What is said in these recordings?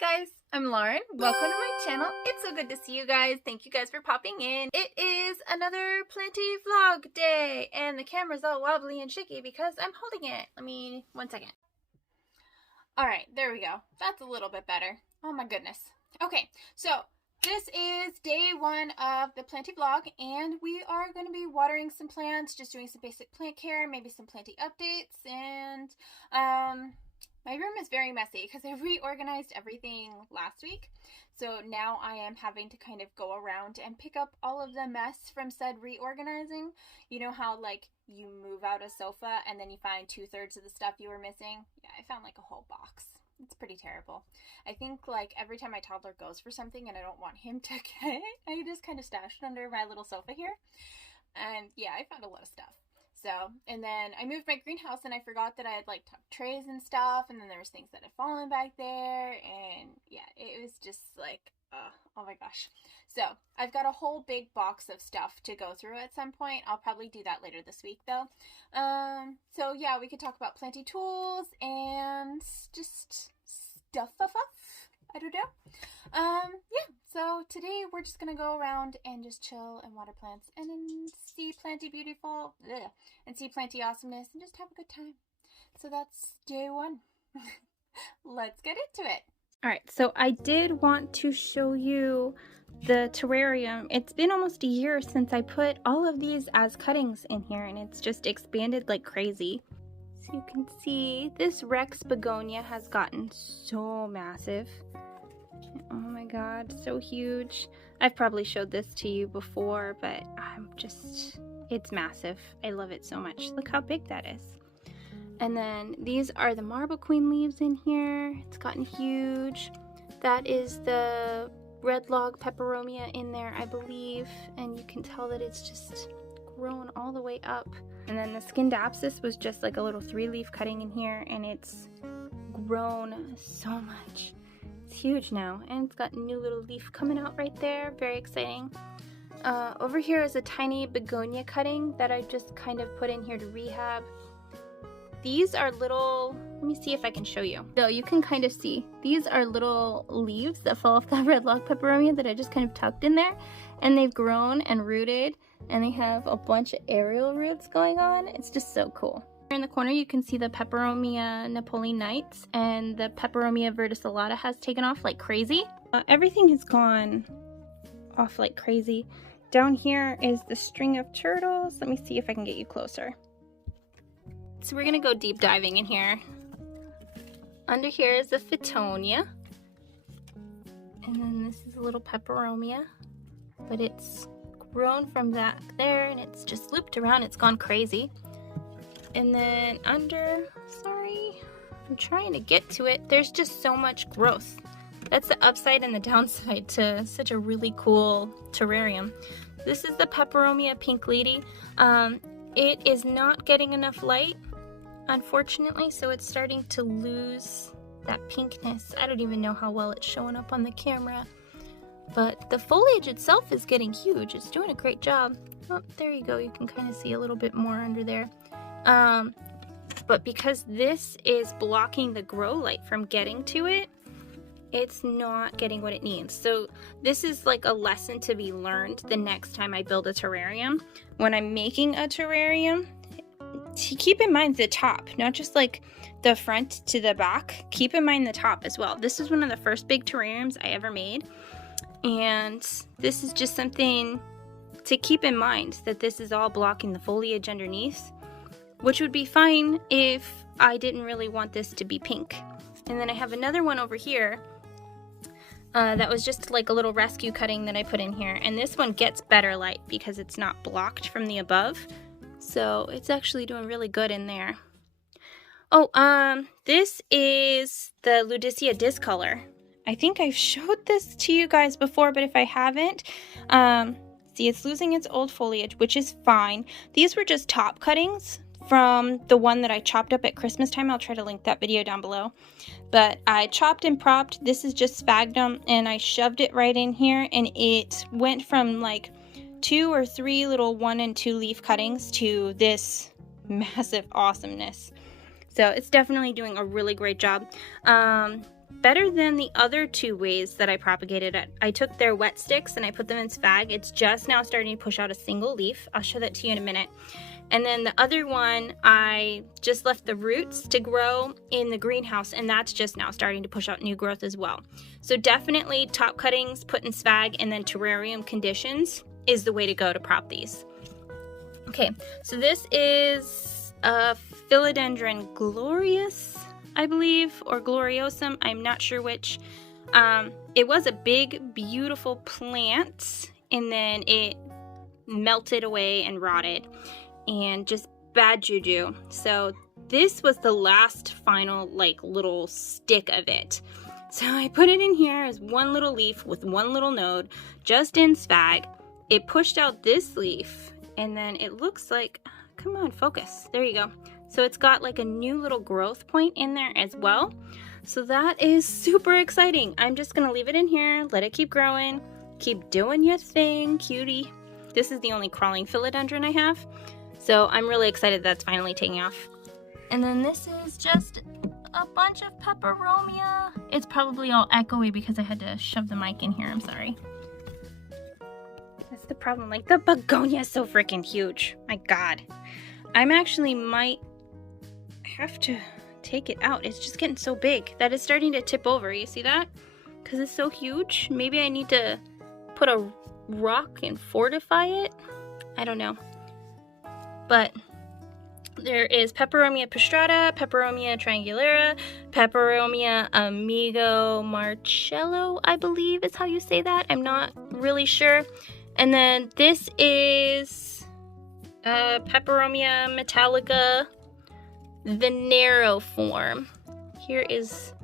Guys, I'm Lauren. Welcome to my channel. It's so good to see you guys. Thank you guys for popping in. It is another planty vlog day and the camera's all wobbly and shaky because I'm holding it. Let me, 1 second. Alright, there we go. That's a little bit better. Oh my goodness. Okay, so this is day 1 of the planty vlog and we are going to be watering some plants, just doing some basic plant care, maybe some planty updates, and my room is very messy because I reorganized everything last week. So now I am having to kind of go around and pick up all of the mess from said reorganizing. You know how like you move out a sofa and then you find 2/3 of the stuff you were missing? Yeah, I found like a whole box. It's pretty terrible. I think like every time my toddler goes for something and I don't want him to get it, I just kind of stash it under my little sofa here. And yeah, I found a lot of stuff. So, and then I moved my greenhouse and I forgot that I had like tucked trays and stuff, and then there was things that had fallen back there, and yeah, it was just like, oh my gosh. So, I've got a whole big box of stuff to go through at some point. I'll probably do that later this week though. So yeah, we could talk about plenty tools and just stuff. I don't know. Yeah, so today we're just gonna go around and just chill and water plants and then see planty beautiful and see planty awesomeness and just have a good time. So that's day 1. Let's get into it. Alright, so I did want to show you the terrarium. It's been almost a year since I put all of these as cuttings in here and it's just expanded like crazy. So you can see this Rex begonia has gotten so massive. Oh my god, so huge. I've probably showed this to you before, but it's massive. I love it so much. Look how big that is. And then these are the marble queen leaves in here. It's gotten huge. That is the red log peperomia in there, I believe. And you can tell that it's just grown all the way up. And then the Scindapsus was just like a little 3-leaf cutting in here, and it's grown so much. It's huge now, and it's got a new little leaf coming out right there. Very exciting. Over here is a tiny begonia cutting that I just kind of put in here to rehab. These are little, let me see if I can show you. So you can kind of see, these are little leaves that fall off that red log peperomia that I just kind of tucked in there, and they've grown and rooted, and they have a bunch of aerial roots going on. It's just so cool. In the corner you can see the peperomia napoleonites, and the peperomia verticillata has taken off like crazy. Everything has gone off like crazy. Down here is the string of turtles. Let me see if I can get you closer. So we're gonna go deep diving in here. Under here is the Fittonia, and then this is a little peperomia, but it's grown from that there and it's just looped around. It's gone crazy. And then under, sorry, I'm trying to get to it. There's just so much growth. That's the upside and the downside to such a really cool terrarium. This is the peperomia pink lady. It is not getting enough light, unfortunately, so it's starting to lose that pinkness. I don't even know how well it's showing up on the camera, but the foliage itself is getting huge. It's doing a great job. Oh, there you go. You can kind of see a little bit more under there. But because this is blocking the grow light from getting to it, it's not getting what it needs. So this is like a lesson to be learned the next time I build a terrarium. When I'm making a terrarium, keep in mind the top, not just like the front to the back. Keep in mind the top as well. This is one of the first big terrariums I ever made, and this is just something to keep in mind, that this is all blocking the foliage underneath, which would be fine if I didn't really want this to be pink. And then I have another one over here that was just like a little rescue cutting that I put in here, and this one gets better light because it's not blocked from the above, so it's actually doing really good in there. Oh, this is the Ludisia Discolor. I think I've showed this to you guys before, but if I haven't, see, it's losing its old foliage, which is fine. These were just top cuttings from the one that I chopped up at Christmas time. I'll try to link that video down below. But I chopped and propped. This is just sphagnum, and I shoved it right in here, and it went from like 2 or 3 little 1 and 2 leaf cuttings to this massive awesomeness. So it's definitely doing a really great job. better than the other two ways that I propagated it. I took their wet sticks and I put them in spag. It's just now starting to push out a single leaf. I'll show that to you in a minute. And then the other one, I just left the roots to grow in the greenhouse, and that's just now starting to push out new growth as well. So definitely top cuttings, put in spag, and then terrarium conditions is the way to go to prop these. Okay, so this is a philodendron glorious, I believe, or gloriosum, I'm not sure which. It was a big, beautiful plant, and then it melted away and rotted, and just bad juju. So this was the last final like little stick of it. So I put it in here as one little leaf with one little node, just in spag. It pushed out this leaf, and then it looks like, come on, focus, there you go. So it's got like a new little growth point in there as well. So that is super exciting. I'm just gonna leave it in here, let it keep growing, keep doing your thing, cutie. This is the only crawling philodendron I have. So I'm really excited that's finally taking off. And then this is just a bunch of peperomia. It's probably all echoey because I had to shove the mic in here, I'm sorry. That's the problem, like the begonia is so freaking huge. My God. I'm actually might have to take it out. It's just getting so big that it's starting to tip over. You see that? Because it's so huge. Maybe I need to put a rock and fortify it. I don't know. But there is Peperomia prostrata, Peperomia triangulata, Peperomia amigo marcello, I believe is how you say that. I'm not really sure. And then this is Peperomia metallica, the narrow form. Here is,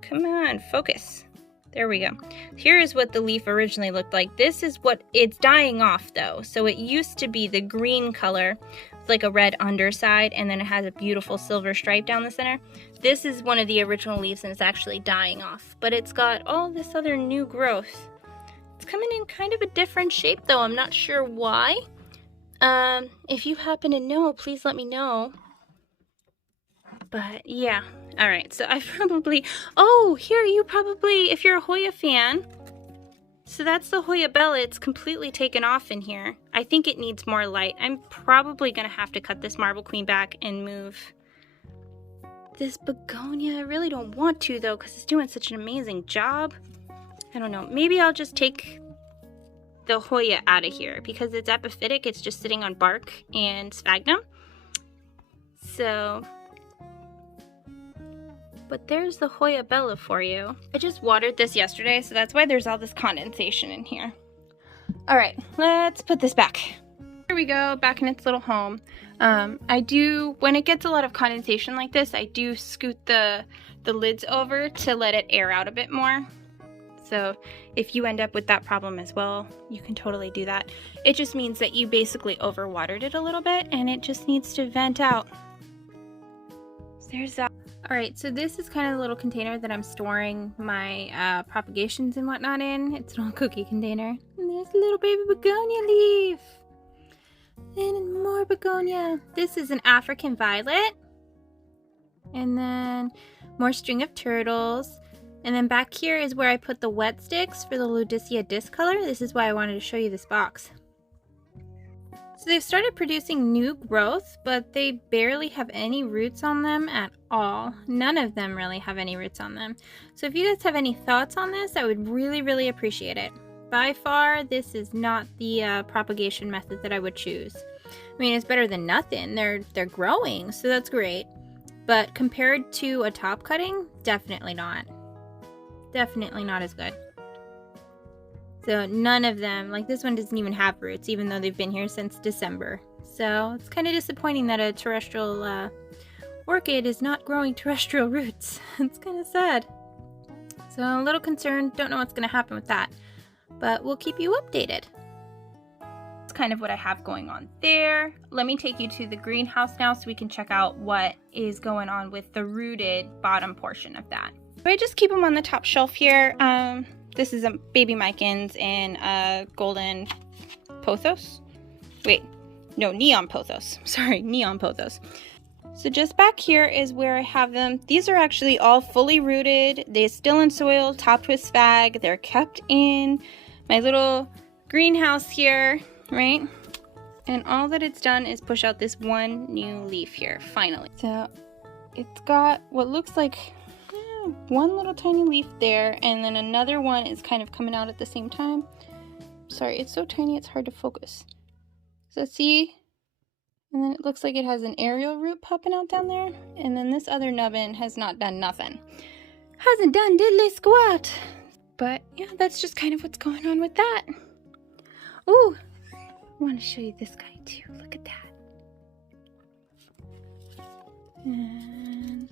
come on, focus. There we go. Here is what the leaf originally looked like. This is what, it's dying off though. So it used to be the green color, like a red underside, and then it has a beautiful silver stripe down the center. This is one of the original leaves and it's actually dying off, but it's got all this other new growth. It's coming in kind of a different shape though. I'm not sure why. If you happen to know, please let me know. But yeah. All right, so I probably, oh, here you probably, if you're a Hoya fan, so that's the Hoya Bella. It's completely taken off in here. I think it needs more light. I'm probably gonna have to cut this Marble Queen back and move this begonia. I really don't want to though, because it's doing such an amazing job. I don't know, maybe I'll just take the Hoya out of here because it's epiphytic. It's just sitting on bark and sphagnum. So, but there's the Hoya Bella for you. I just watered this yesterday, so that's why there's all this condensation in here. All right, let's put this back. Here we go, back in its little home. I do, when it gets a lot of condensation like this, I do scoot the lids over to let it air out a bit more. So if you end up with that problem as well, you can totally do that. It just means that you basically overwatered it a little bit and it just needs to vent out. So there's that. All right, so this is kind of the little container that I'm storing my propagations and whatnot in. It's an old cookie container. And there's a little baby begonia leaf. And more begonia. This is an African violet. And then more string of turtles. And then back here is where I put the wet sticks for the Ludisia Discolor. This is why I wanted to show you this box. So they've started producing new growth, but they barely have any roots on them at all. None of them really have any roots on them. So if you guys have any thoughts on this, I would really, really appreciate it. By far, this is not the propagation method that I would choose. I mean, it's better than nothing. They're growing, so that's great. But compared to a top cutting, definitely not. Definitely not as good. So none of them, like this one doesn't even have roots, even though they've been here since December. So it's kind of disappointing that a terrestrial orchid is not growing terrestrial roots. It's kind of sad. So a little concerned, don't know what's going to happen with that. But we'll keep you updated. That's kind of what I have going on there. Let me take you to the greenhouse now so we can check out what is going on with the rooted bottom portion of that. I just keep them on the top shelf here. This is a baby Micans and a golden pothos. Wait, no, neon pothos. Sorry, neon pothos. So just back here is where I have them. These are actually all fully rooted. They're still in soil, topped with spag. They're kept in my little greenhouse here, right? And all that it's done is push out this one new leaf here, finally. So it's got what looks like one little tiny leaf there, and then another one is kind of coming out at the same time. Sorry, it's so tiny it's hard to focus. So see? And then it looks like it has an aerial root popping out down there. And then this other nubbin has not done nothing. Hasn't done diddly squat. But yeah, that's just kind of what's going on with that. Ooh, I want to show you this guy too. Look at that. And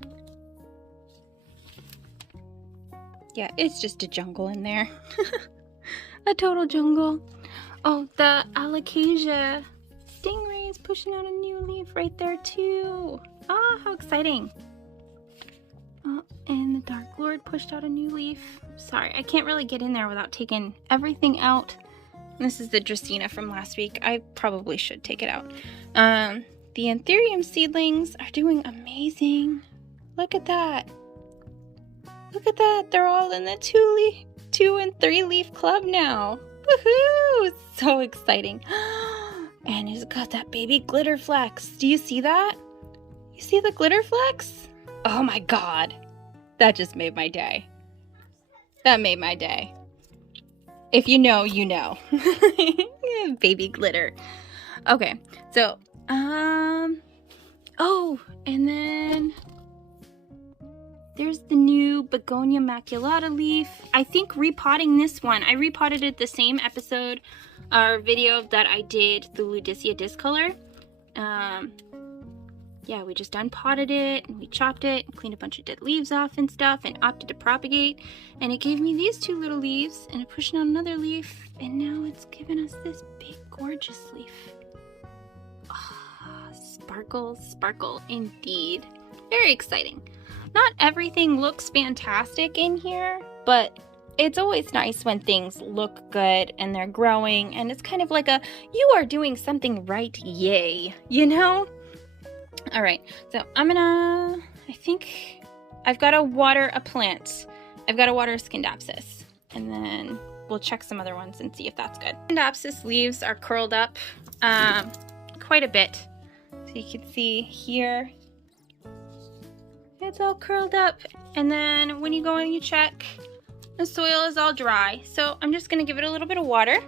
yeah, it's just a jungle in there. A total jungle. Oh, the alocasia stingray is pushing out a new leaf right there too. Oh, how exciting. Oh, and the Dark Lord pushed out a new leaf. Sorry, I can't really get in there without taking everything out. This is the Dracaena from last week. I probably should take it out. The Anthurium seedlings are doing amazing. Look at that. Look at that. They're all in the 2 and 3 leaf club now. Woohoo! So exciting. And it's got that baby glitter flex. Do you see that? You see the glitter flex? Oh my god. That just made my day. That made my day. If you know, you know. Baby glitter. Okay, so, oh, and then there's the new Begonia maculata leaf. I think repotting this one. I repotted it the same episode or video that I did the Ludisia Discolor. Yeah, we just unpotted it and we chopped it and cleaned a bunch of dead leaves off and stuff and opted to propagate. And it gave me these 2 little leaves and it pushed out another leaf. And now it's given us this big, gorgeous leaf. Oh, sparkle, sparkle indeed. Very exciting. Not everything looks fantastic in here, but it's always nice when things look good and they're growing and it's kind of like a, you are doing something right, yay, you know? All right, so I think I've got to water a plant. I've got to water a Scindapsus, and then we'll check some other ones and see if that's good. Scindapsus leaves are curled up quite a bit. So you can see here, it's all curled up. And then when you go and you check, the soil is all dry. So I'm just gonna give it a little bit of water.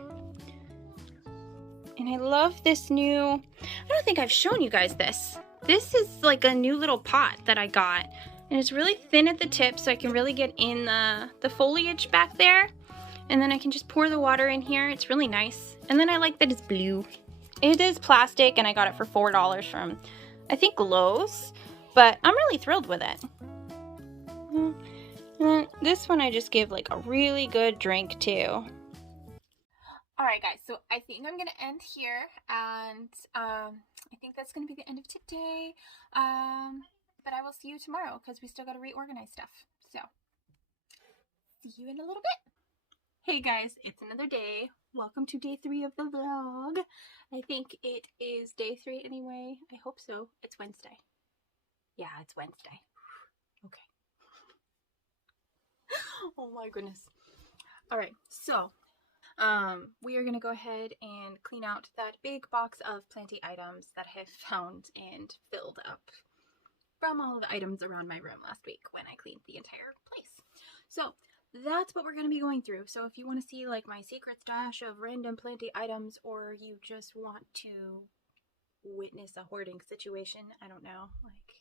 And I love this new, I don't think I've shown you guys this. This is like a new little pot that I got. And it's really thin at the tip so I can really get in the foliage back there. And then I can just pour the water in here. It's really nice. And then I like that it's blue. It is plastic and I got it for $4 from, I think, Lowe's. But I'm really thrilled with it. And then this one I just give like a really good drink too. Alright guys, so I think I'm going to end here, and I think that's going to be the end of today, but I will see you tomorrow, because we still got to reorganize stuff, so, see you in a little bit. Hey guys, it's another day. Welcome to day 3 of the vlog. I think it is day 3 anyway. I hope so. It's Wednesday. Yeah, it's Wednesday. Okay. Oh my goodness. Alright, so we are going to go ahead and clean out that big box of planty items that I have found and filled up from all of the items around my room last week when I cleaned the entire place. So that's what we're going to be going through. So if you want to see like my secret stash of random planty items, or you just want to witness a hoarding situation, I don't know, like,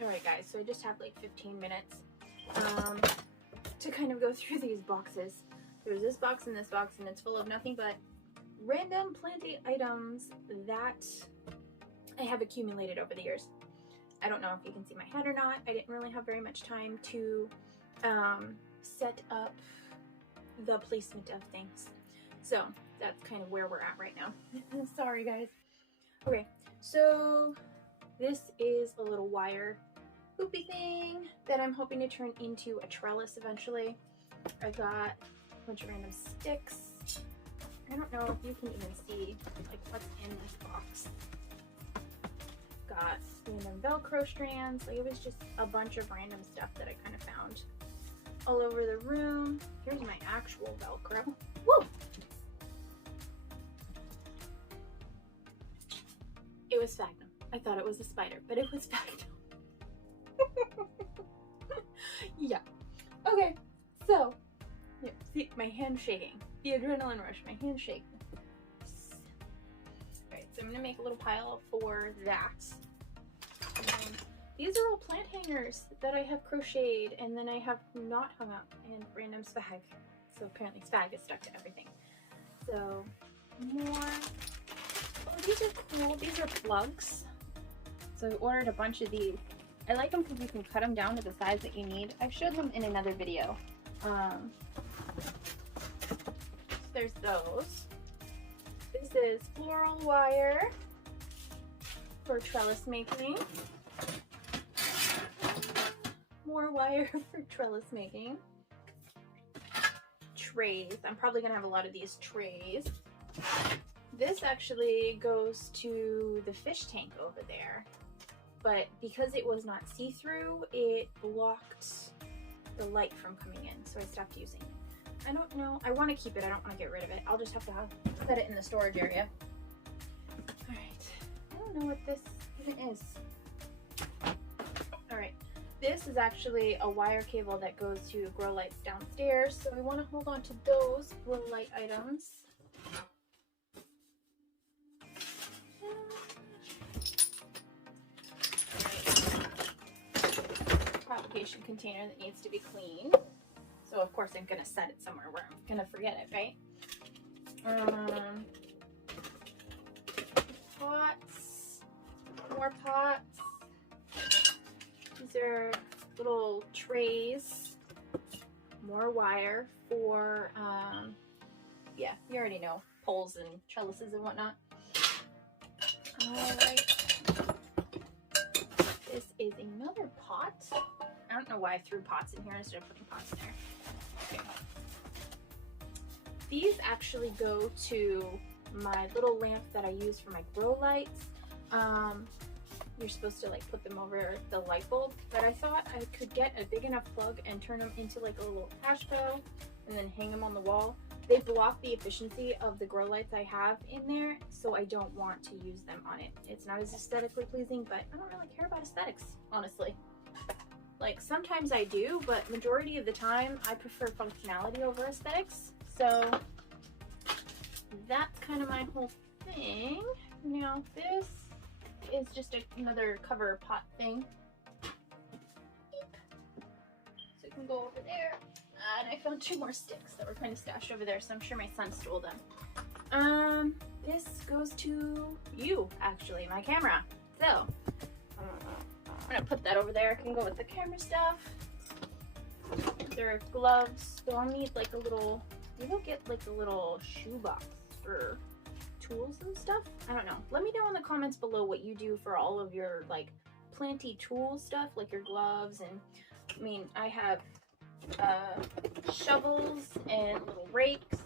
alright guys, so I just have like 15 minutes to kind of go through these boxes. There's this box and this box, and it's full of nothing but random planty items that I have accumulated over the years. I don't know if you can see my head or not. I didn't really have very much time to set up the placement of things. So that's kind of where we're at right now. Sorry guys. Okay, so this is a little wire hoopy thing that I'm hoping to turn into a trellis eventually. I got a bunch of random sticks, I don't know if you can even see like what's in this box. Got random Velcro strands. Like, it was just a bunch of random stuff that I kind of found all over the room. Here's my actual Velcro. Woo! It was sphagnum. I thought it was a spider, but it was sphagnum. Yeah. Okay, so, yeah, see, my hand's shaking. The adrenaline rush, my hand's shaking. Alright, so I'm gonna make a little pile for that. And then these are all plant hangers that I have crocheted and then I have not hung up, and random spag. So apparently spag is stuck to everything. So, more. Oh, these are cool. These are plugs. So I ordered a bunch of these. I like them because you can cut them down to the size that you need. I've showed them in another video. There's those. This is floral wire for trellis making. More wire for trellis making. Trays. I'm probably going to have a lot of these trays. This actually goes to the fish tank over there. But because it was not see-through, it blocked the light from coming in, so I stopped using it. I don't know. I want to keep it. I don't want to get rid of it. I'll just have to set it in the storage area. Alright. I don't know what this even is. Alright. This is actually a wire cable that goes to grow lights downstairs, so we want to hold on to those grow light items. Propagation container that needs to be cleaned. So of course I'm gonna set it somewhere where I'm gonna forget it, right? Pots, more pots. These are little trays, more wire for, yeah, you already know, poles and trellises and whatnot. Alright. This is another pot. I don't know why I threw pots in here instead of putting pots in there. Okay. These actually go to my little lamp that I use for my grow lights. You're supposed to like put them over the light bulb, but I thought I could get a big enough plug and turn them into like a little hash bell and then hang them on the wall. They block the efficiency of the grow lights I have in there, so I don't want to use them on it. It's not as aesthetically pleasing, but I don't really care about aesthetics, honestly. Like, sometimes I do, but majority of the time I prefer functionality over aesthetics. So that's kind of my whole thing. Now this is just another cover pot thing. Beep. So it can go over there. And I found 2 more sticks that were kind of stashed over there, so I'm sure my son stole them. This goes to you, actually, my camera. So I'm gonna put that over there. It can go with the camera stuff. There are gloves, so I'll need like a little, maybe I'll get like a little shoebox for tools and stuff. I don't know. Let me know in the comments below what you do for all of your like planty tool stuff, like your gloves. And I mean, I have shovels and little rakes.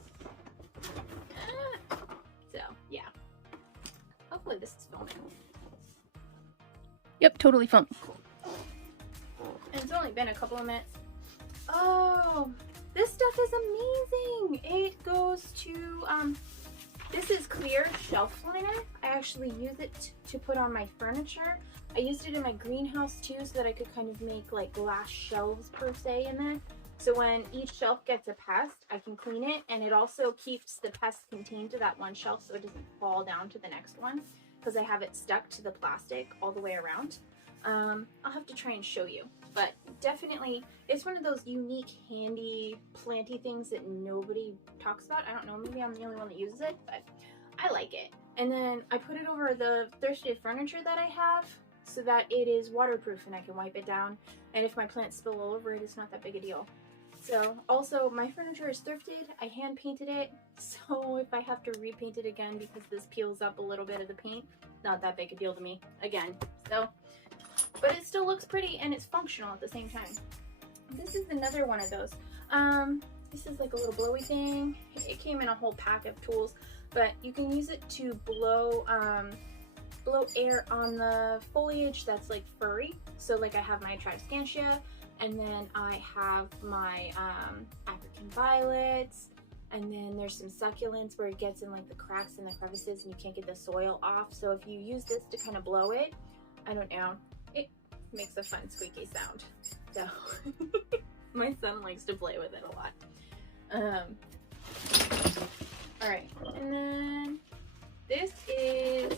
So yeah, hopefully this is filming. Yep, totally filming. Cool. And it's only been a couple of minutes. Oh, this stuff is amazing. It goes to this is clear shelf liner. I actually use it to put on my furniture. I used it in my greenhouse too, so that I could kind of make like glass shelves per se in there. So when each shelf gets a pest, I can clean it, and it also keeps the pest contained to that one shelf so it doesn't fall down to the next one, because I have it stuck to the plastic all the way around. I'll have to try and show you, but definitely it's one of those unique, handy, planty things that nobody talks about. I don't know, maybe I'm the only one that uses it, but I like it. And then I put it over the thrifted furniture that I have so that it is waterproof and I can wipe it down. And if my plants spill all over it, it's not that big a deal. So also my furniture is thrifted. I hand painted it. So if I have to repaint it again because this peels up a little bit of the paint, not that big a deal to me again. So, but it still looks pretty and it's functional at the same time. This is another one of those. This is like a little blowy thing. It came in a whole pack of tools, but you can use it to blow blow air on the foliage that's like furry. So like I have my Triscantia, and then I have my African violets, and then there's some succulents where it gets in like the cracks and the crevices and you can't get the soil off. So if you use this to kind of blow it, I don't know, it makes a fun squeaky sound. So my son likes to play with it a lot. All right, and then this is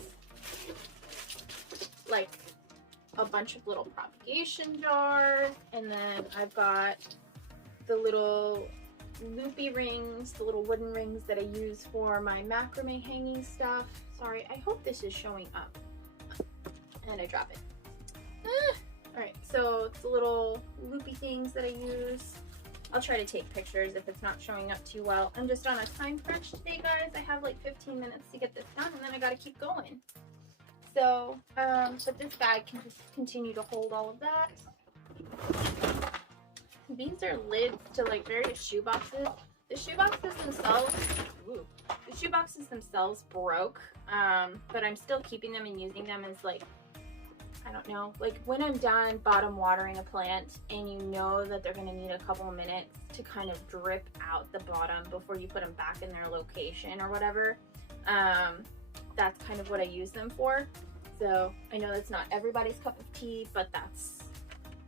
like a bunch of little propagation jars, and then I've got the little loopy rings, the little wooden rings that I use for my macrame hanging stuff. Sorry, I hope this is showing up. And I drop it. All right, so it's the little loopy things that I use. I'll try to take pictures if it's not showing up too well. I'm just on a time crunch today, guys. I have like 15 minutes to get this done, and then I gotta keep going. So, but this bag can just continue to hold all of that. These are lids to like various shoe boxes. The shoe boxes themselves broke, but I'm still keeping them and using them as like, I don't know, like when I'm done bottom watering a plant and you know that they're gonna need a couple of minutes to kind of drip out the bottom before you put them back in their location or whatever, that's kind of what I use them for. So I know that's not everybody's cup of tea, but that's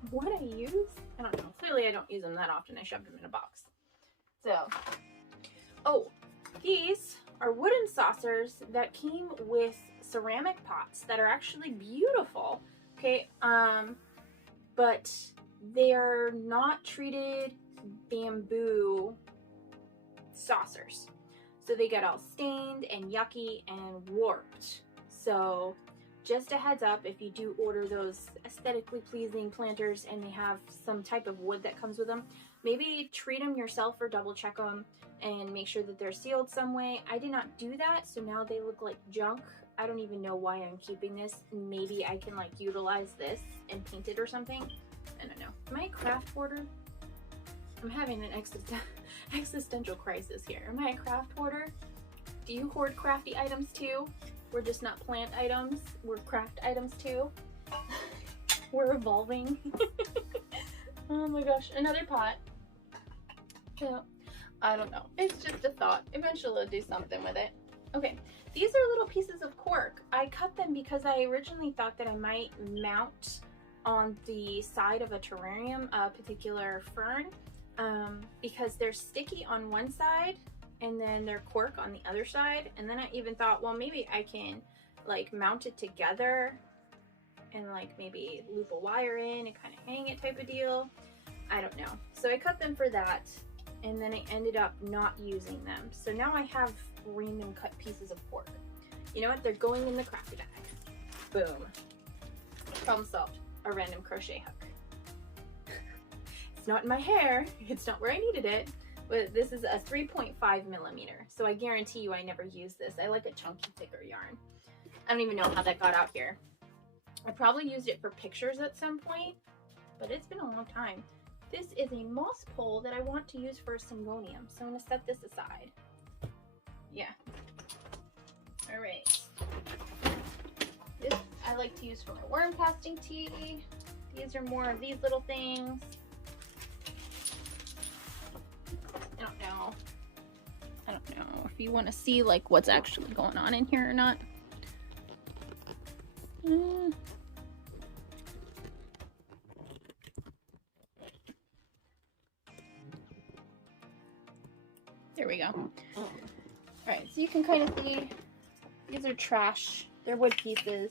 what I use. I don't know, clearly I don't use them that often. I shoved them in a box. So, oh, these are wooden saucers that came with ceramic pots that are actually beautiful, okay, but they're not treated bamboo saucers, so they get all stained and yucky and warped. So just a heads up, if you do order those aesthetically pleasing planters and they have some type of wood that comes with them, maybe treat them yourself or double check them and make sure that they're sealed some way. I did not do that, so now they look like junk. I don't even know why I'm keeping this. Maybe I can like utilize this and paint it or something. I don't know. Am I a craft hoarder? I'm having an existential crisis here. Am I a craft hoarder? Do you hoard crafty items too? We're just not plant items. We're craft items too. We're evolving. Oh my gosh, another pot. So, I don't know. It's just a thought. Eventually I'll do something with it. Okay, these are little pieces of cork. I cut them because I originally thought that I might mount on the side of a terrarium a particular fern, because they're sticky on one side and then they're cork on the other side. And then I even thought, well, maybe I can like mount it together and like maybe loop a wire in and kind of hang it type of deal. I don't know. So I cut them for that, and then I ended up not using them. So now I have random cut pieces of cork. You know what? They're going in the crafty bag. Boom. Problem solved. A random crochet hook. It's not in my hair. It's not where I needed it. But this is a 3.5 millimeter. So I guarantee you I never use this. I like a chunky, thicker yarn. I don't even know how that got out here. I probably used it for pictures at some point, but it's been a long time. This is a moss pole that I want to use for a syngonium. So I'm gonna set this aside. Yeah. All right. This I like to use for my worm casting tea. These are more of these little things. I don't know if you want to see like what's actually going on in here or not. There we go. All right, so you can kind of see these are trash. They're wood pieces.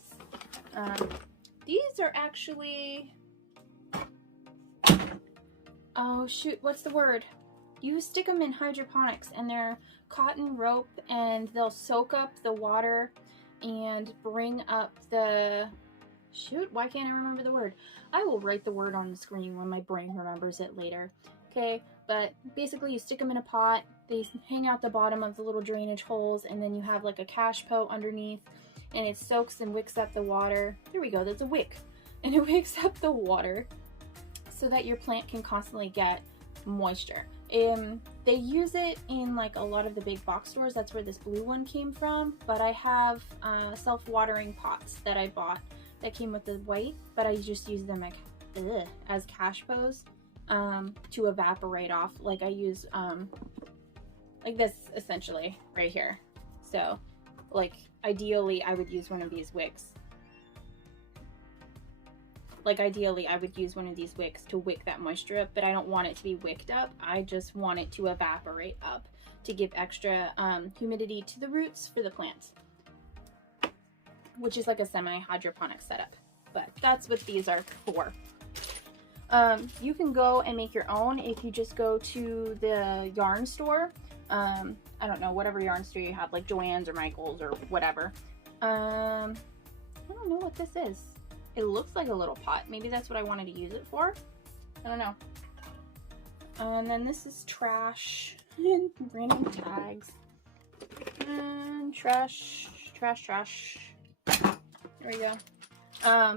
These are actually, oh shoot, what's the word? You stick them in hydroponics, and they're cotton rope, and they'll soak up the water and bring up the, shoot, why can't I remember the word? I will write the word on the screen when my brain remembers it later. Okay, but basically you stick them in a pot, they hang out the bottom of the little drainage holes, and then you have like a cache pot underneath, and it soaks and wicks up the water. There we go, that's a wick. And it wicks up the water so that your plant can constantly get moisture. They use it in like a lot of the big box stores. That's where this blue one came from. But I have self-watering pots that I bought that came with the white, but I just use them like as cash pose to evaporate off. Like I use like this essentially right here. So like ideally I would use one of these wicks. Like ideally I would use one of these wicks to wick that moisture up, but I don't want it to be wicked up. I just want it to evaporate up to give extra humidity to the roots for the plants, which is like a semi-hydroponic setup. But that's what these are for. You can go and make your own if you just go to the yarn store. I don't know, whatever yarn store you have, like Joann's or Michael's or whatever. I don't know what this is. It looks like a little pot. Maybe that's what I wanted to use it for. I don't know. And then this is trash and random tags and trash. There we go.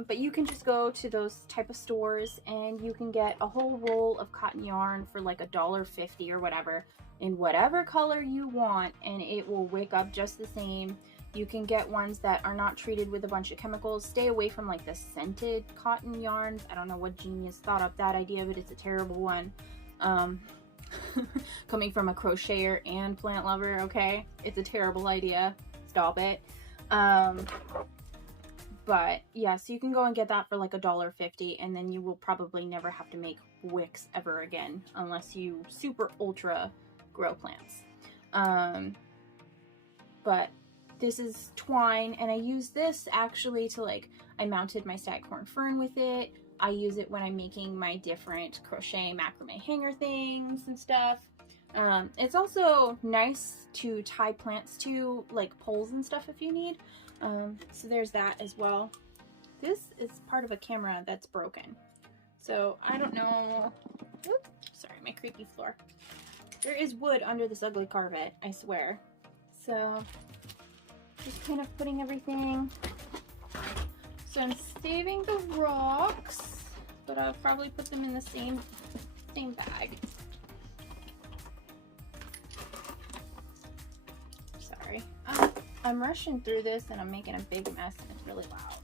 But you can just go to those type of stores and you can get a whole roll of cotton yarn for like $1.50 or whatever in whatever color you want, and it will wick up just the same. You can get ones that are not treated with a bunch of chemicals. Stay away from like the scented cotton yarns. I don't know what genius thought up that idea, but it's a terrible one. Coming from a crocheter and plant lover, okay? It's a terrible idea. Stop it. But yeah, so you can go and get that for like $1.50, and then you will probably never have to make wicks ever again unless you super ultra grow plants. But this is twine, and I use this actually to like, I mounted my staghorn fern with it. I use it when I'm making my different crochet macrame hanger things and stuff. It's also nice to tie plants to, like poles and stuff if you need. So there's that as well. This is part of a camera that's broken. So I don't know. Oops, sorry, my creaky floor. There is wood under this ugly carpet, I swear. So just kind of putting everything. So I'm saving the rocks, but I'll probably put them in the same bag. Sorry. I'm rushing through this and I'm making a big mess and it's really loud.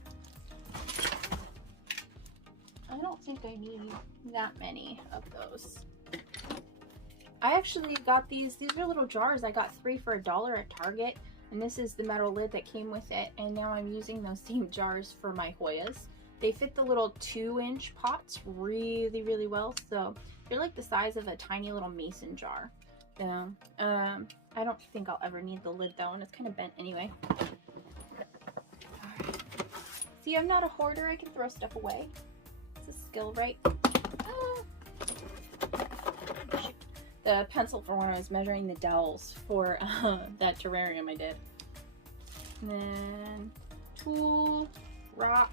I don't think I need that many of those. I actually got these are little jars. I got 3 for $1 at Target, and this is the metal lid that came with it, and now I'm using those same jars for my Hoyas. They fit the little 2-inch pots really, really well, so they're like the size of a tiny little mason jar. So, I don't think I'll ever need the lid though, and it's kind of bent anyway. Alright. See, I'm not a hoarder. I can throw stuff away. It's a skill, right? The pencil for when I was measuring the dowels for that terrarium I did. And then tool, rock.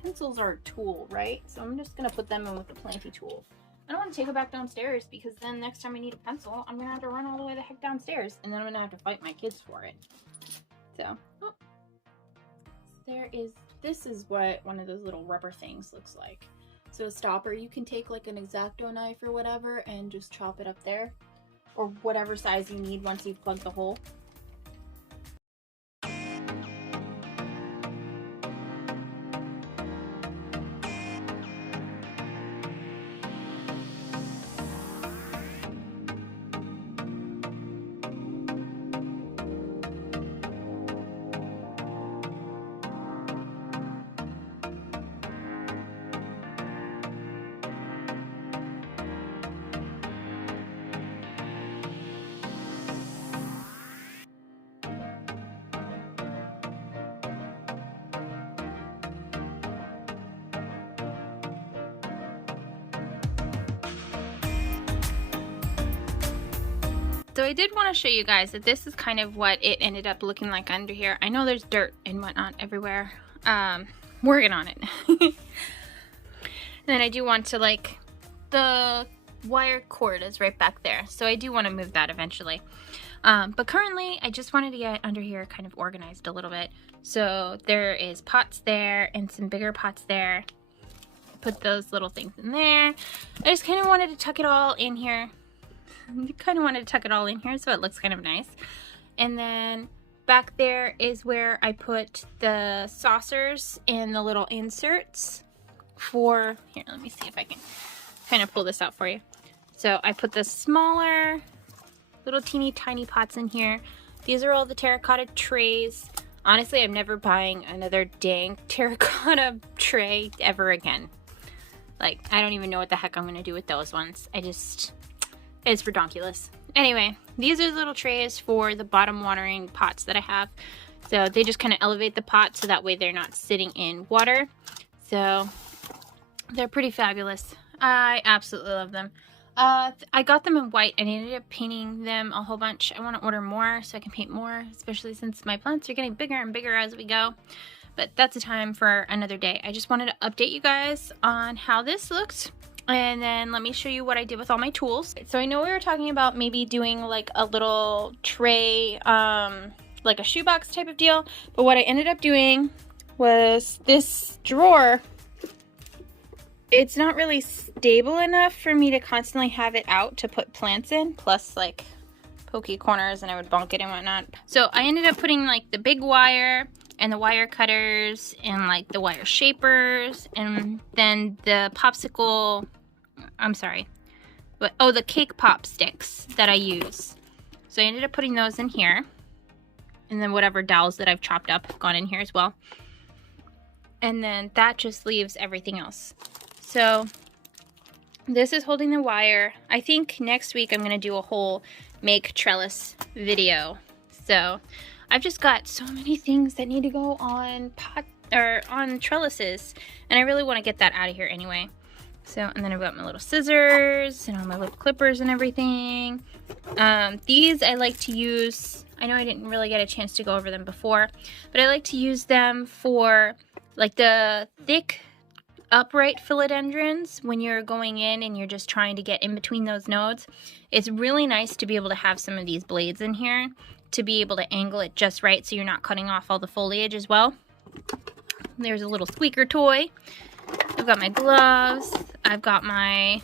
Pencils are a tool, right? So I'm just gonna put them in with the planty tool. I don't want to take it back downstairs because then next time I need a pencil, I'm gonna have to run all the way the heck downstairs, and then I'm gonna have to fight my kids for it. So, oh. This is what one of those little rubber things looks like. So a stopper, you can take like an X-Acto knife or whatever and just chop it up there, or whatever size you need once you've plugged the hole. So I did want to show you guys that this is kind of what it ended up looking like under here. I know there's dirt and whatnot everywhere. Working on it. And then I do want to, like, the wire cord is right back there. So I do want to move that eventually. But currently I just wanted to get under here kind of organized a little bit. So there is pots there and some bigger pots there. Put those little things in there. I just kind of wanted to tuck it all in here. kind of wanted to tuck it all in here so it looks kind of nice. And then back there is where I put the saucers and the little inserts for, here, let me see if I can kind of pull this out for you. So I put the smaller little teeny tiny pots in here. These are all the terracotta trays. Honestly, I'm never buying another dang terracotta tray ever again. Like, I don't even know what the heck I'm gonna do with those ones. It's redonkulous. Anyway, these are the little trays for the bottom watering pots that I have. So they just kind of elevate the pot so that way they're not sitting in water. So they're pretty fabulous. I absolutely love them. I got them in white and I ended up painting them a whole bunch. I want to order more so I can paint more, especially since my plants are getting bigger and bigger as we go. But that's a time for another day. I just wanted to update you guys on how this looked. And then let me show you what I did with all my tools. So I know we were talking about maybe doing like a little tray, like a shoebox type of deal. But what I ended up doing was this drawer. It's not really stable enough for me to constantly have it out to put plants in. Plus like pokey corners and I would bonk it and whatnot. So I ended up putting like the big wire and the wire cutters and like the wire shapers and then the popsicle, I'm sorry, but oh, the cake pop sticks that I use. So I ended up putting those in here, and then whatever dowels that I've chopped up have gone in here as well. And then that just leaves everything else. So this is holding the wire. I think next week I'm gonna do a whole make trellis video. So I've just got so many things that need to go on on trellises, and I really want to get that out of here anyway. So, and then I've got my little scissors and all my little clippers and everything. These I like to use, I know I didn't really get a chance to go over them before, but I like to use them for like the thick upright philodendrons when you're going in and you're just trying to get in between those nodes. It's really nice to be able to have some of these blades in here to be able to angle it just right so you're not cutting off all the foliage as well. There's a little squeaker toy. I've got my gloves. I've got my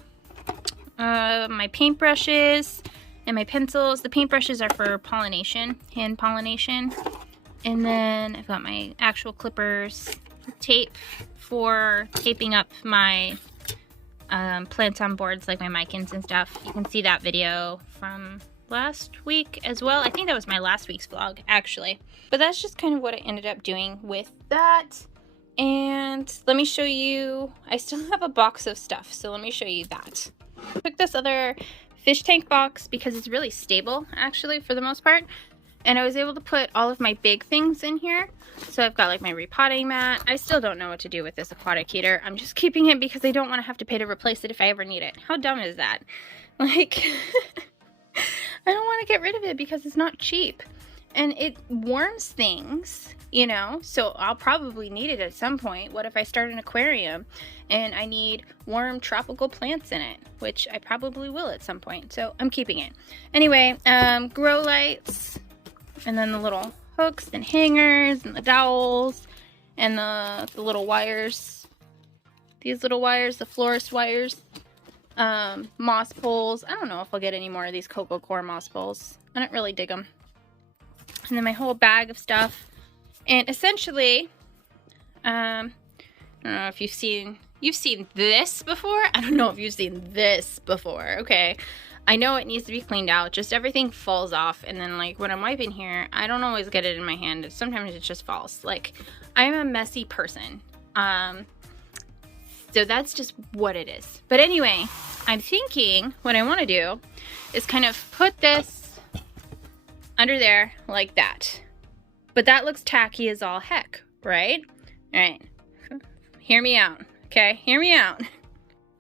my paintbrushes and my pencils. The paintbrushes are for pollination, hand pollination. And then I've got my actual clippers, tape for taping up my plants on boards like my micans and stuff. You can see that video from last week as well. I think that was my last week's vlog actually. But that's just kind of what I ended up doing with that. And let me show you, I still have a box of stuff, so let me show you that. I took this other fish tank box because it's really stable actually for the most part. And I was able to put all of my big things in here. So I've got like my repotting mat. I still don't know what to do with this aquatic heater. I'm just keeping it because I don't want to have to pay to replace it if I ever need it. How dumb is that? Like, I don't want to get rid of it because it's not cheap. And it warms things, you know, so I'll probably need it at some point. What if I start an aquarium and I need warm tropical plants in it, which I probably will at some point. So I'm keeping it. Anyway, grow lights, and then the little hooks and hangers and the dowels and the little wires. These little wires, the florist wires. Moss poles. I don't know if I'll get any more of these cocoa core moss poles. I don't really dig them. And then my whole bag of stuff. And essentially, I don't know if you've seen this before. I don't know if you've seen this before. Okay. I know it needs to be cleaned out. Just everything falls off. And then like when I'm wiping here, I don't always get it in my hand. Sometimes it just falls. Like, I'm a messy person. So that's just what it is. But anyway, I'm thinking what I want to do is kind of put this under there like that. But that looks tacky as all heck, right? All right, hear me out, okay? Hear me out.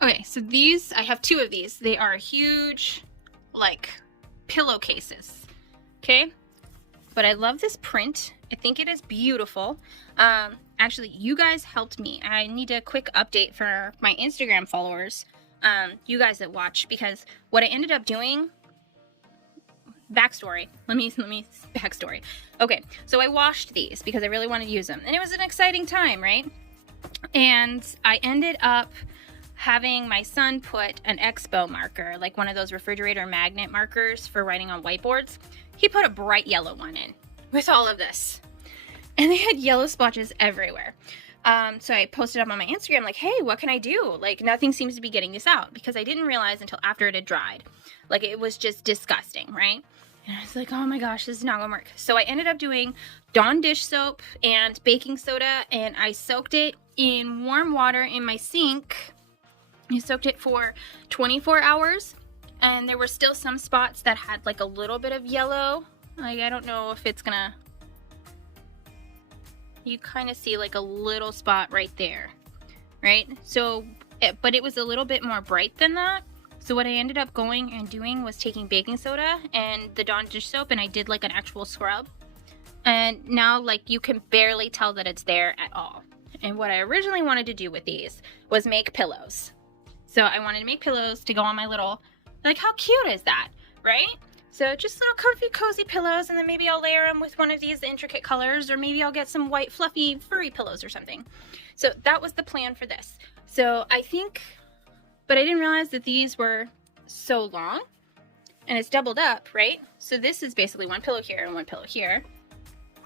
Okay, so these, I have two of these. They are huge, like, pillowcases, okay? But I love this print. I think it is beautiful. Actually, you guys helped me. I need a quick update for my Instagram followers, you guys that watch, because what I ended up doing, backstory. Let me backstory. Okay, so I washed these because I really wanted to use them, and it was an exciting time, right? And I ended up having my son put an expo marker, like one of those refrigerator magnet markers for writing on whiteboards. He put a bright yellow one in with all of this. And they had yellow splotches everywhere. So I posted up on my Instagram like, hey, what can I do? Like, nothing seems to be getting this out, because I didn't realize until after it had dried. Like, it was just disgusting, right? And I was like, oh my gosh, this is not gonna work. So I ended up doing Dawn dish soap and baking soda, and I soaked it in warm water in my sink. I soaked it for 24 hours, and there were still some spots that had like a little bit of yellow. Like, I don't know if it's gonna... You kind of see like a little spot right there, right? So, but it was a little bit more bright than that. So what I ended up going and doing was taking baking soda and the Dawn dish soap, and I did like an actual scrub. And now like you can barely tell that it's there at all. And what I originally wanted to do with these was make pillows. So I wanted to make pillows to go on my little, like, how cute is that, right? So just little comfy, cozy pillows, and then maybe I'll layer them with one of these intricate colors, or maybe I'll get some white, fluffy, furry pillows or something. So that was the plan for this. So I think, but I didn't realize that these were so long, and it's doubled up, right? So this is basically one pillow here and one pillow here.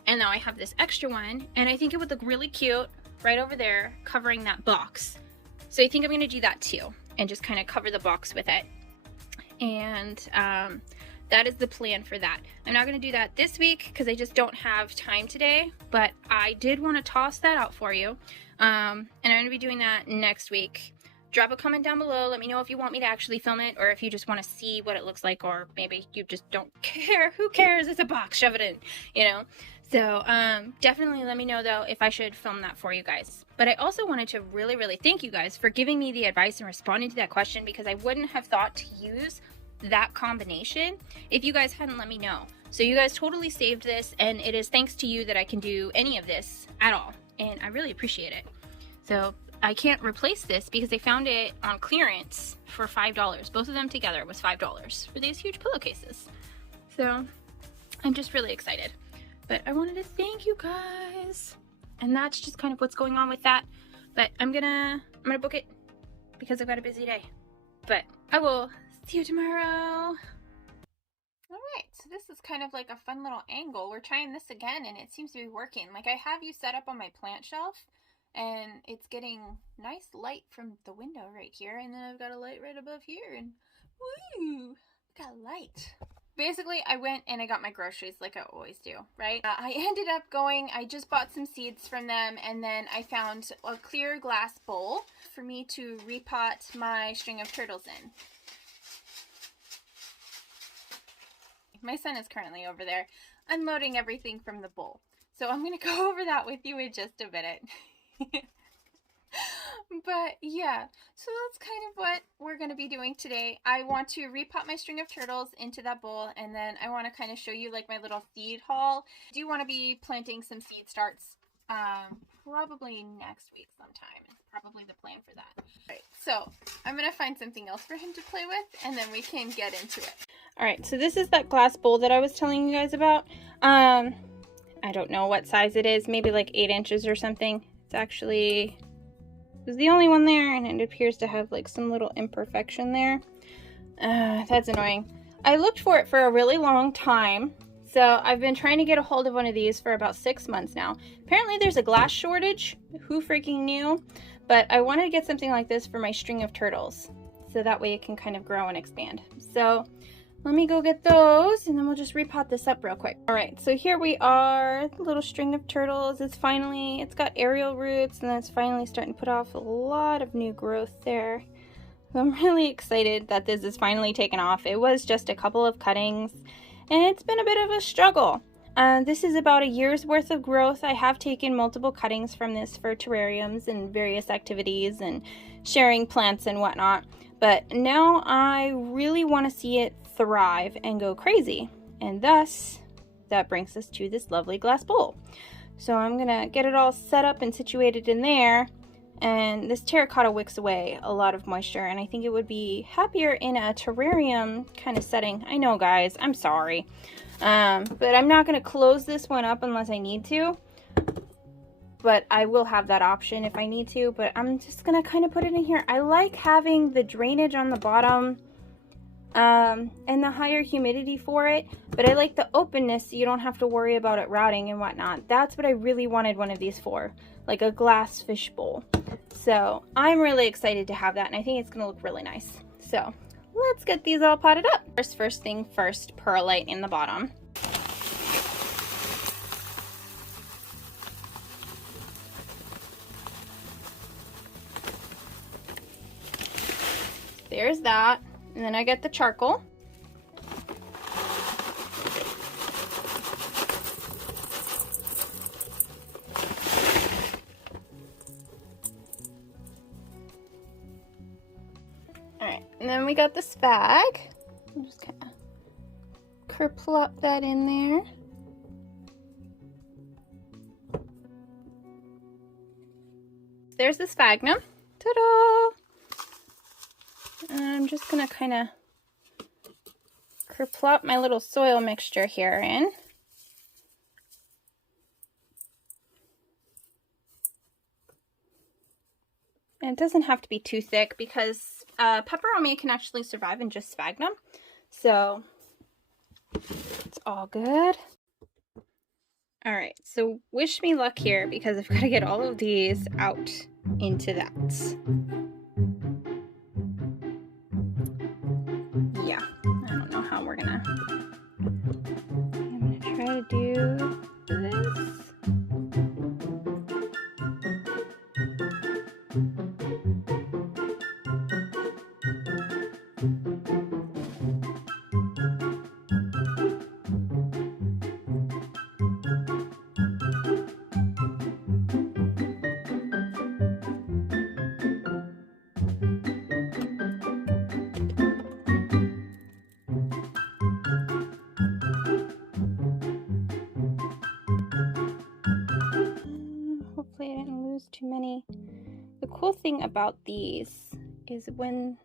And now I have this extra one, and I think it would look really cute right over there, covering that box. So I think I'm gonna do that too, and just kind of cover the box with it. And that is the plan for that. I'm not going to do that this week because I just don't have time today, but I did want to toss that out for you. And I'm going to be doing that next week. Drop a comment down below. Let me know if you want me to actually film it, or if you just want to see what it looks like, or maybe you just don't care. Who cares? It's a box. Shove it in, you know? So definitely let me know, though, if I should film that for you guys. But I also wanted to really, really thank you guys for giving me the advice and responding to that question, because I wouldn't have thought to use that combination if you guys hadn't let me know. So you guys totally saved this, and it is thanks to you that I can do any of this at all, and I really appreciate it. So I can't replace this because I found it on clearance for $5. Both of them together was $5 for these huge pillowcases. So I'm just really excited. But I wanted to thank you guys, and that's just kind of what's going on with that. But I'm gonna book it because I've got a busy day. But I will see you tomorrow. Alright, so this is kind of like a fun little angle. We're trying this again, and it seems to be working. Like, I have you set up on my plant shelf, and it's getting nice light from the window right here, and then I've got a light right above here, and woo, got light. Basically, I went and I got my groceries like I always do, right? I ended up I just bought some seeds from them, and then I found a clear glass bowl for me to repot my string of turtles in. My son is currently over there unloading everything from the bowl. So I'm going to go over that with you in just a minute. But yeah, so that's kind of what we're going to be doing today. I want to repot my string of turtles into that bowl, and then I want to kind of show you like my little seed haul. I do want to be planting some seed starts probably next week sometime. It's probably the plan for that. Alright, so I'm going to find something else for him to play with, and then we can get into it. Alright, so this is that glass bowl that I was telling you guys about. I don't know what size it is, maybe like 8 inches or something. It's actually... It was the only one there, and it appears to have like some little imperfection there. That's annoying. I looked for it for a really long time, so I've been trying to get a hold of one of these for about 6 months now. Apparently there's a glass shortage. Who freaking knew? But I wanted to get something like this for my string of turtles, so that way it can kind of grow and expand. So let me go get those, and then we'll just repot this up real quick. All right, so here we are, the little string of turtles. It's got aerial roots, and it's finally starting to put off a lot of new growth there. So I'm really excited that this is finally taken off. It was just a couple of cuttings, and it's been a bit of a struggle. This is about a year's worth of growth. I have taken multiple cuttings from this for terrariums and various activities and sharing plants and whatnot. But now I really want to see it thrive and go crazy, and thus that brings us to this lovely glass bowl. So I'm gonna get it all set up and situated in there, and this terracotta wicks away a lot of moisture, and I think it would be happier in a terrarium kind of setting. I know, guys, I'm sorry, but I'm not gonna close this one up unless I need to. but I will have that option if I need to, but I'm just gonna kind of put it in here. I like having the drainage on the bottom and the higher humidity for it, but I like the openness so you don't have to worry about it rotting and whatnot. That's what I really wanted one of these for, like a glass fish bowl. So I'm really excited to have that, and I think it's gonna look really nice. So let's get these all potted up. First thing first, perlite in the bottom. There's that. And then I get the charcoal. Alright, and then we got the spag. I'm just kind of kerplop that in there. There's the sphagnum. Ta-da! And I'm just going to kind of kerplop my little soil mixture here in. And it doesn't have to be too thick because peperomia can actually survive in just sphagnum. So it's all good. Alright, so wish me luck here because I've got to get all of these out into that. Yeah, I don't know how I'm gonna try to do this. Hopefully I didn't lose too many. The cool thing about these is when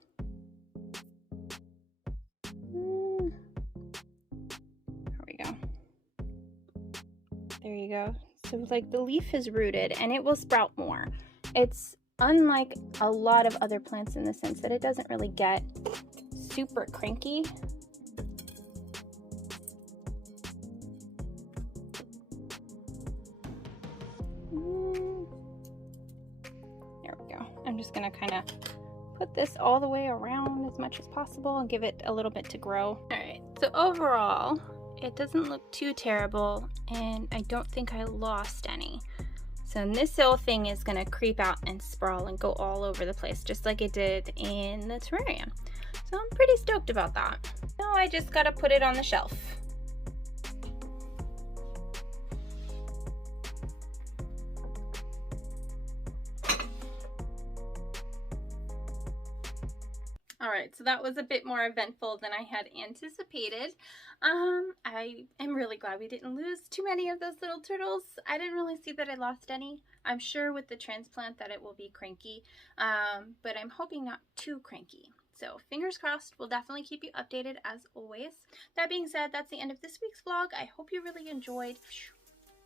there we go. There you go. So like the leaf is rooted and it will sprout more. It's unlike a lot of other plants in the sense that it doesn't really get super cranky. There we go. I'm just gonna kind of put this all the way around as much as possible and give it a little bit to grow. All right, so overall, it doesn't look too terrible, and I don't think I lost any. So this little thing is gonna creep out and sprawl and go all over the place, just like it did in the terrarium. So I'm pretty stoked about that. Now I just gotta put it on the shelf. Alright, so that was a bit more eventful than I had anticipated. I am really glad we didn't lose too many of those little turtles. I didn't really see that I lost any. I'm sure with the transplant that it will be cranky, but I'm hoping not too cranky. So fingers crossed, we'll definitely keep you updated as always. That being said, that's the end of this week's vlog. I hope you really enjoyed.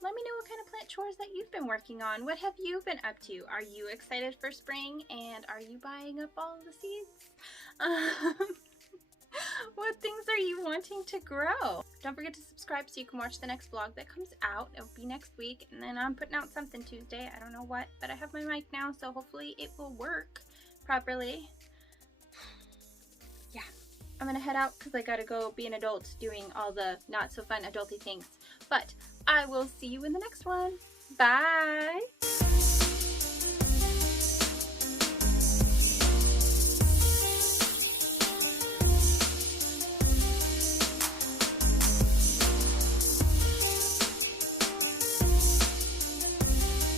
Let me know what kind of plant chores that you've been working on. What have you been up to? Are you excited for spring? And are you buying up all the seeds? What things are you wanting to grow? Don't forget to subscribe so you can watch the next vlog that comes out. It'll be next week. And then I'm putting out something Tuesday. I don't know what, but I have my mic now, so hopefully it will work properly. Yeah, I'm gonna head out because I gotta go be an adult doing all the not so fun adulty things. But I will see you in the next one. Bye!